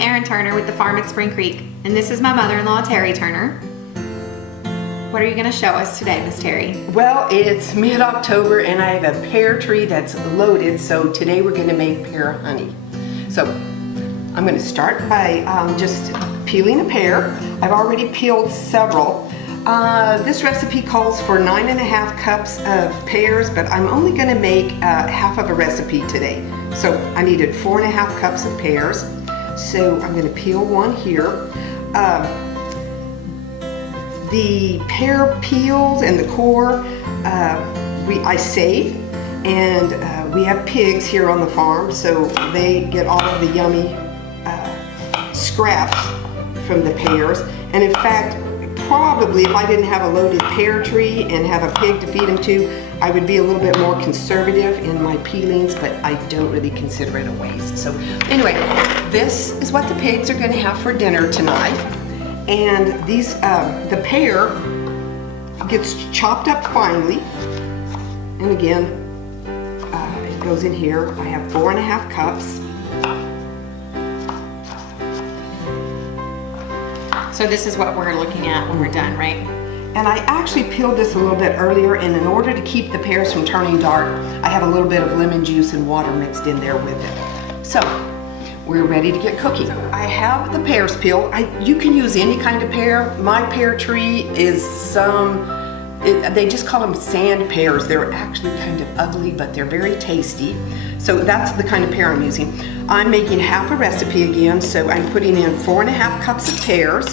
Erin Turner with the farm at Spring Creek, and this is my mother-in-law, Terry Turner. What are you gonna show us today, Miss Terry? Well, it's mid-October and I have a pear tree that's loaded, so today we're gonna make pear honey. So I'm gonna start by just peeling a pear. I've already peeled several. This recipe calls for 9.5 cups of pears, but I'm only gonna make half of a recipe today. So I needed 4.5 cups of pears. So I'm gonna peel one here. The pear peels and the core, I save, and we have pigs here on the farm, so they get all of the yummy scraps from the pears. And in fact, probably if I didn't have a loaded pear tree and have a pig to feed them to, I would be a little bit more conservative in my peelings, but I don't really consider it a waste. So anyway, this is what the pigs are gonna have for dinner tonight. And these, the pear gets chopped up finely. And again, it goes in here. I have 4.5 cups. So this is what we're looking at when we're done, right? And I actually peeled this a little bit earlier, and in order to keep the pears from turning dark, I have a little bit of lemon juice and water mixed in there with it. So, we're ready to get cooking. So I have the pears peeled. You can use any kind of pear. My pear tree is they just call them sand pears. They're actually kind of ugly, but they're very tasty. So that's the kind of pear I'm using. I'm making half a recipe again, so I'm putting in 4.5 cups of pears.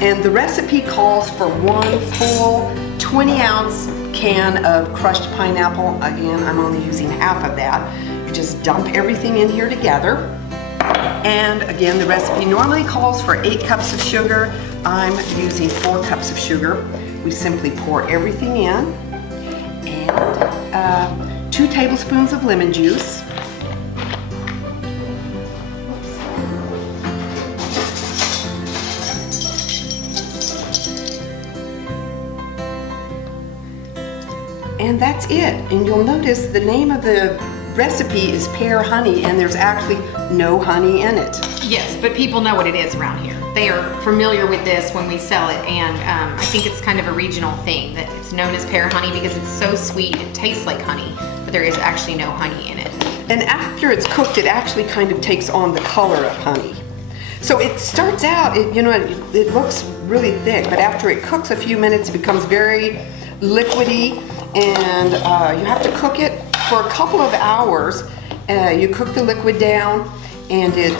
And the recipe calls for 1 full 20-ounce can of crushed pineapple. Again, I'm only using half of that. You just dump everything in here together. And again, the recipe normally calls for 8 cups of sugar. I'm using 4 cups of sugar. We simply pour everything in. And 2 tablespoons of lemon juice. And that's it. And you'll notice the name of the recipe is pear honey, and there's actually no honey in it. Yes, but people know what it is around here. They are familiar with this when we sell it, and I think it's kind of a regional thing that it's known as pear honey because it's so sweet, it tastes like honey, but there is actually no honey in it. And after it's cooked, it actually kind of takes on the color of honey. So it starts out, it looks really thick, but after it cooks a few minutes, it becomes very liquidy, and you have to cook it for a couple of hours. You cook the liquid down, and it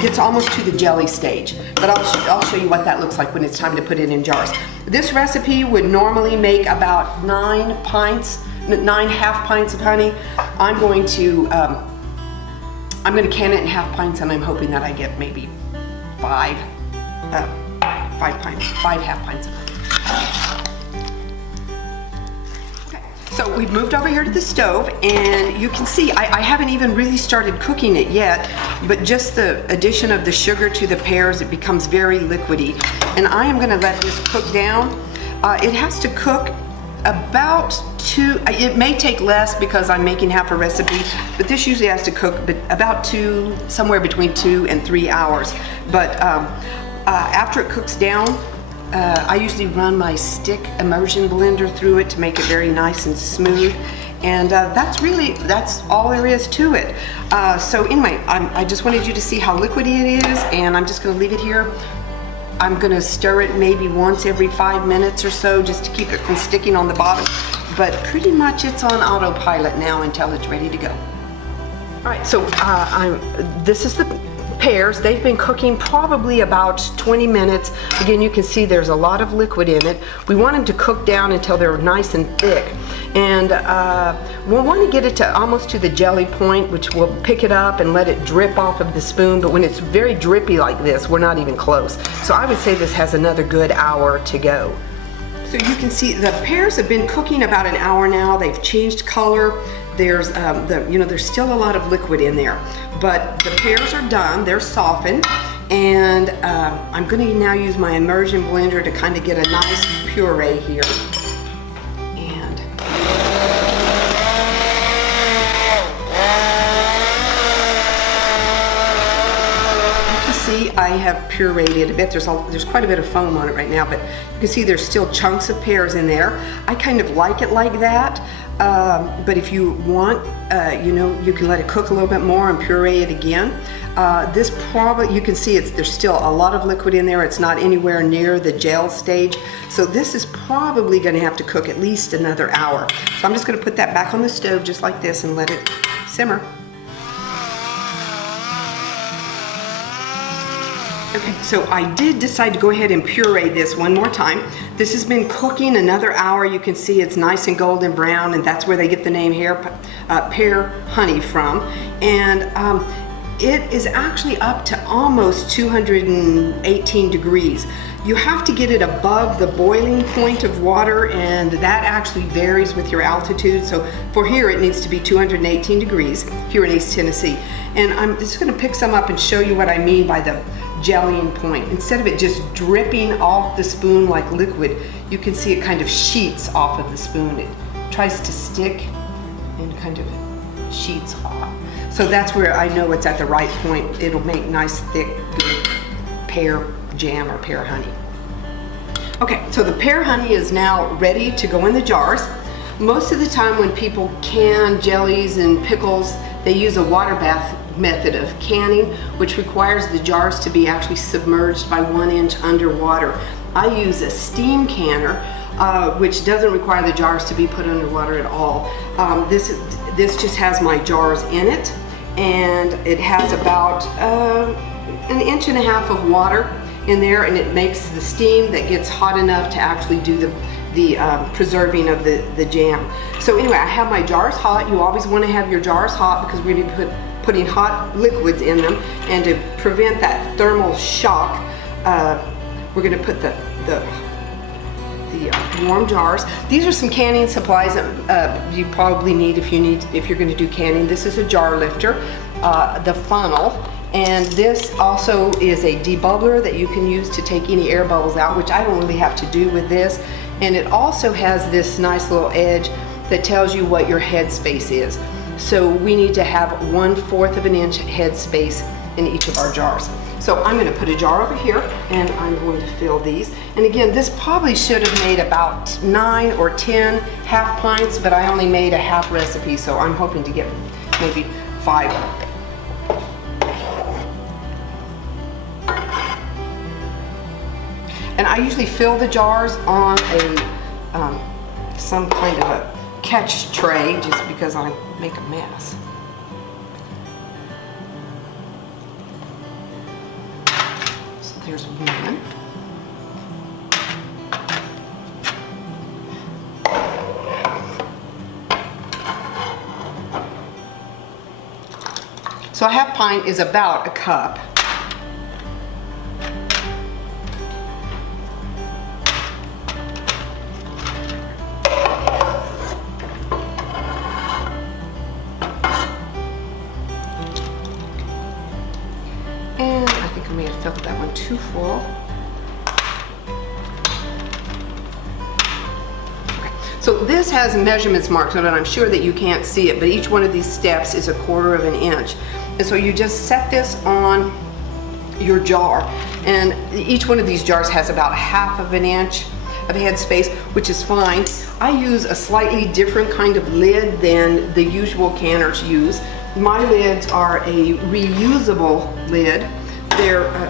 gets almost to the jelly stage. But I'll show you what that looks like when it's time to put it in jars. This recipe would normally make about 9 half pints of honey. I'm going to can it in half pints, and I'm hoping that I get maybe 5 half pints of honey. So we've moved over here to the stove, and you can see I haven't even really started cooking it yet, but just the addition of the sugar to the pears, it becomes very liquidy. And I am gonna let this cook down. It has to cook about 2, it may take less because I'm making half a recipe, but this usually has to cook about somewhere between 2 and 3 hours. But after it cooks down, I usually run my stick Immersion blender through it to make it very nice and smooth. And that's all there is to it. So anyway, I just wanted you to see how liquidy it is, and I'm just gonna leave it here. I'm gonna stir it maybe once every 5 minutes or so just to keep it from sticking on the bottom. But pretty much it's on autopilot now until it's ready to go. All right, so this is the pears. They've been cooking probably about 20 minutes. Again, you can see there's a lot of liquid in it. We want them to cook down until they're nice and thick. And we'll want to get it to almost to the jelly point, which we'll pick it up and let it drip off of the spoon. But when it's very drippy like this, we're not even close. So I would say this has another good hour to go. So you can see the pears have been cooking about an hour now. They've changed color. There's there's still a lot of liquid in there, but the pears are done. They're softened, and I'm going to now use my Immersion blender to kind of get a nice puree here. And honey, I have pureed it a bit. There's quite a bit of foam on it right now, but you can see there's still chunks of pears in there. I kind of like it like that, but if you want, you know, you can let it cook a little bit more and puree it again. This probably, you can see there's still a lot of liquid in there. It's not anywhere near the gel stage. So this is probably going to have to cook at least another hour. So I'm just going to put that back on the stove just like this and let it simmer. Okay, so I did decide to go ahead and puree this one more time. This has been cooking another hour. You can see it's nice and golden brown, and that's where they get the name pear honey from. And it is actually up to almost 218 degrees. You have to get it above the boiling point of water, and that actually varies with your altitude. So for here, it needs to be 218 degrees here in East Tennessee. And I'm just gonna pick some up and show you what I mean by the jellying point. Instead of it just dripping off the spoon like liquid, you can see it kind of sheets off of the spoon. It tries to stick and kind of sheets off. So that's where I know it's at the right point. It'll make nice, thick, good pear jam or pear honey. Okay, so the pear honey is now ready to go in the jars. Most of the time when people can jellies and pickles, they use a water bath method of canning, which requires the jars to be actually submerged by 1 inch underwater. I use a steam canner, which doesn't require the jars to be put underwater at all. This just has my jars in it, and it has about 1.5 inches of water in there, and it makes the steam that gets hot enough to actually do the preserving of the jam. So anyway, I have my jars hot. You always want to have your jars hot because we're going to be putting hot liquids in them, and to prevent that thermal shock, we're going to put the warm jars. These are some canning supplies that you probably need if you're going to do canning. This is a jar lifter, the funnel, and this also is a debubbler that you can use to take any air bubbles out, which I don't really have to do with this. And it also has this nice little edge that tells you what your headspace is. So we need to have 1/4 of an inch headspace in each of our jars. So I'm going to put a jar over here, and I'm going to fill these. And again, this probably should have made about 9 or 10 half pints, but I only made a half recipe, so I'm hoping to get maybe 5. And I usually fill the jars on some kind of a catch tray, just because I make a mess. So there's one. So a half pint is about a cup. Filled that one too full. Okay. So this has measurements marked on it. I'm sure that you can't see it, but each one of these steps is 1/4 of an inch. And so you just set this on your jar, and each one of these jars has about 1/2 inch of headspace, which is fine. I use a slightly different kind of lid than the usual canners use. My lids are a reusable lid.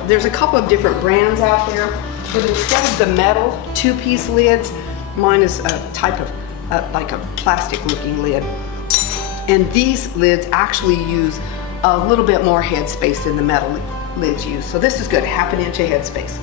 There's a couple of different brands out there, but instead of the metal 2-piece lids, mine is a type of like a plastic looking lid. And these lids actually use a little bit more headspace than the metal lids use. So this is good, 1/2 inch of headspace.